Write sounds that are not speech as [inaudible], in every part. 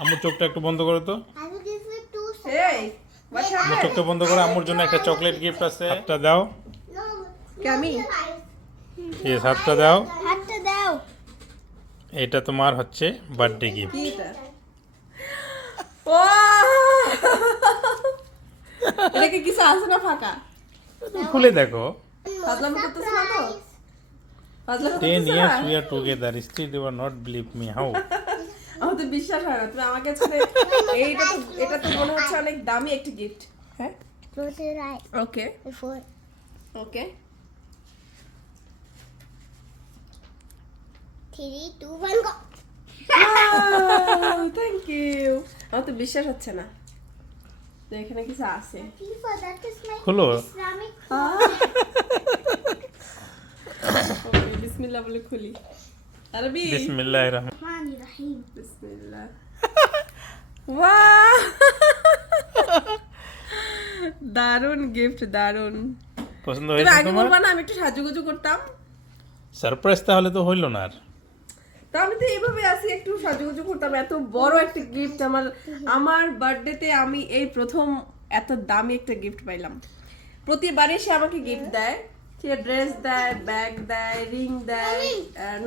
আম্মুর চোখটা একটু বন্ধ করো তো। you happened? চোখটা বন্ধ করে আম্মুর জন্য একটা চকলেট গিফট আছে। হাতটা দাও? ইয়েস হাতটা দাও। হাতটা দাও। এটা তোমার হচ্ছে বার্থডে গিফট ও! এটাকে কিছু আছে না ফাঁকা? খুলে দেখো। ফাজলামি করতেছ না তো? ফাজলামি টেন করতেছ ইয়ার্স না we are together still you are not believe me how আমার তো বিশ্বাস হয় না। তুমি আমাকে ছেড়ে [laughs] এইটা তো এটা তো মনে হচ্ছে অনেক দামি একটা গিফট হ্যাঁ? ওকে ওকে. থ্যাংক ইউ আমার তো বিশ্বাস হচ্ছে না। এখানে কিছু আছে। [laughs] বিসমিল্লাহ বলে খুলি। আরবি বিসমিল্লাহির রহমান Rahman Rahim. বিসমিল্লাহ ওয়াও দারুণ গিফট দারুণ পছন্দ হয়েছে আগে বলবা না আমি একটু সাজুগুজু করতাম। সারপ্রাইজ তাহলে তো হইল না আর। তো আমি তো এইভাবে আসি একটু সাজুগুজু করতাম। এত বড় একটা গিফট আমার আমার বার্থডেতে আমি এই প্রথম এত দামি একটা গিফট পাইলাম। প্রতিবারই সে আমাকে গিফট দেয়। সে ড্রেস দেয় ব্যাগ দেয় রিং দেয়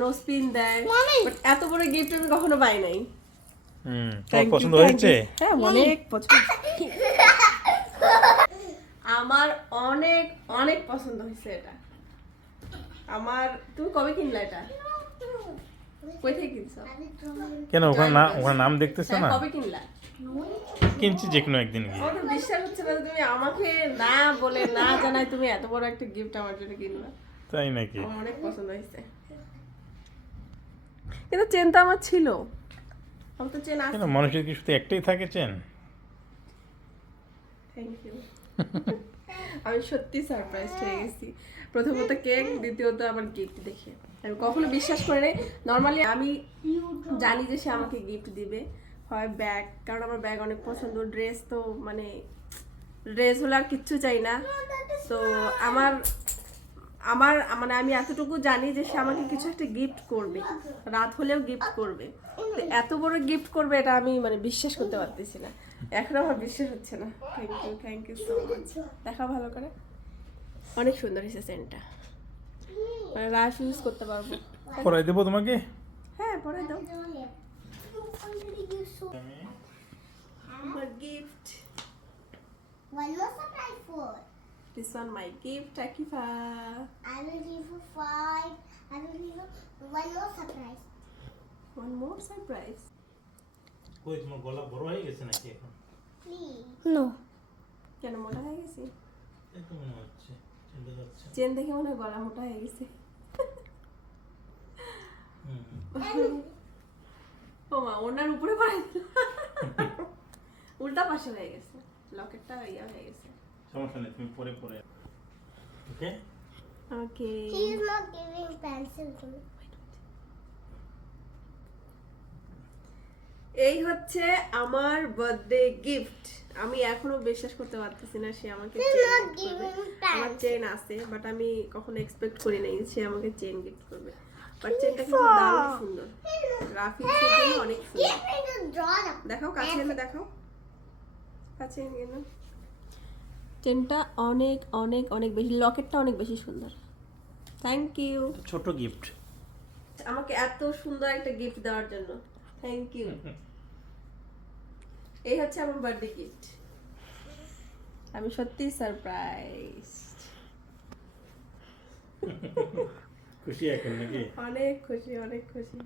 নোজ পিন দেয় বাট এত বড় গিফট আমি কখনো পাই নাই। হুম পছন্দ হয়েছে? হ্যাঁ অনেক পছন্দ। আমার অনেক অনেক পছন্দ হয়েছে এটা। আমার তুমি কবে কিনলা এটা? কই থেকে কিনছো? কেন ওখানে না ওখানে নাম দেখতেছো হ্যাঁ, না? কবে কিনলা? কিনছি যে কোনো একদিন গিয়ে। আমার বিশ্বাস হচ্ছে না তুমি আমাকে না বলে না জানাই তুমি এত বড় একটা গিফট আমার জন্য কিনলা তাই নাকি? আমার অনেক পছন্দ হয়েছে। কিন্তু চেন তো আমার ছিল। আমার তো চেন আছে। মানুষের কি শুধু একটাই থাকে চেন? থ্যাংক ইউ আমি সত্যি সারপ্রাইজ হয়ে গেছি। প্রথমত কেক দ্বিতীয়ত আমার গিফট দেখে। আমি কখনো বিশ্বাস করি নাই। নর্মালি আমি জানি যে সে আমাকে গিফট দিবে। হয় ব্যাগ কারণ আমার ব্যাগ অনেক পছন্দ। ড্রেস তো মানে ড্রেস হলে আর কিচ্ছু চাই না। তো আমার আমার মানে আমি এতটুকু জানি যে সে আমাকে কিছু একটা গিফট করবে। রাত হলেও গিফট করবে। তো এত বড় গিফট করবে এটা আমি মানে বিশ্বাস করতে পারতেছি না। এখন আমার বিশ্বাস হচ্ছে না। Thank you thank you so much দেখা ভালো করে। অনেক সুন্দর হয়েছে সেন্টটা মানে রাশ ইউজ করতে পারব। পরাই দেবো তোমাকে? হ্যাঁ পরাই দাও। So. আমার gift One more surprise for. This one my gift Akifa I will give you five. I will give you one more surprise. One more surprise কই তোমার গলা বড় হয়ে গেছে নাকি এখন Please. No. কেন মোটা হয়ে গেছি এই তো মনে হচ্ছে চলে যাচ্ছে চেন দেখে মনে হয় গলা মোটা হয়ে গেছে হুম। ওনার উপরে পড়ে উল্টা পাশে হয়ে গেছে লকেটটা ইয়া হয়ে গেছে সমস্যা নেই তুমি পরে পরে okay okay is not giving pencil to me. এই হচ্ছে আমার বার্থডে গিফট আমি এখনও বিশ্বাস করতে পারতেছি না সে আমাকে। আমার চেন আছে বাট আমি কখনো এক্সপেক্ট করি নাই সে আমাকে চেন গিফট করবে। বাট চেনটা কিন্তু দারুণ সুন্দর। গ্রাফিক্সের জন্য অনেক সুন্দর। দেখাও কাছে এনে দেখাও। কাছে এনে এনো চেনটা অনেক অনেক অনেক বেশি লকেটটা অনেক বেশি সুন্দর। থ্যাংক ইউ ছোট গিফট আমাকে এত সুন্দর একটা গিফট দেওয়ার জন্য। থ্যাংক ইউ [laughs] এই হচ্ছে আমার বার্থডে গিফট আমি সত্যি সারপ্রাইজ [laughs] খুশি এখন নাকি? অনেক খুশি অনেক খুশি।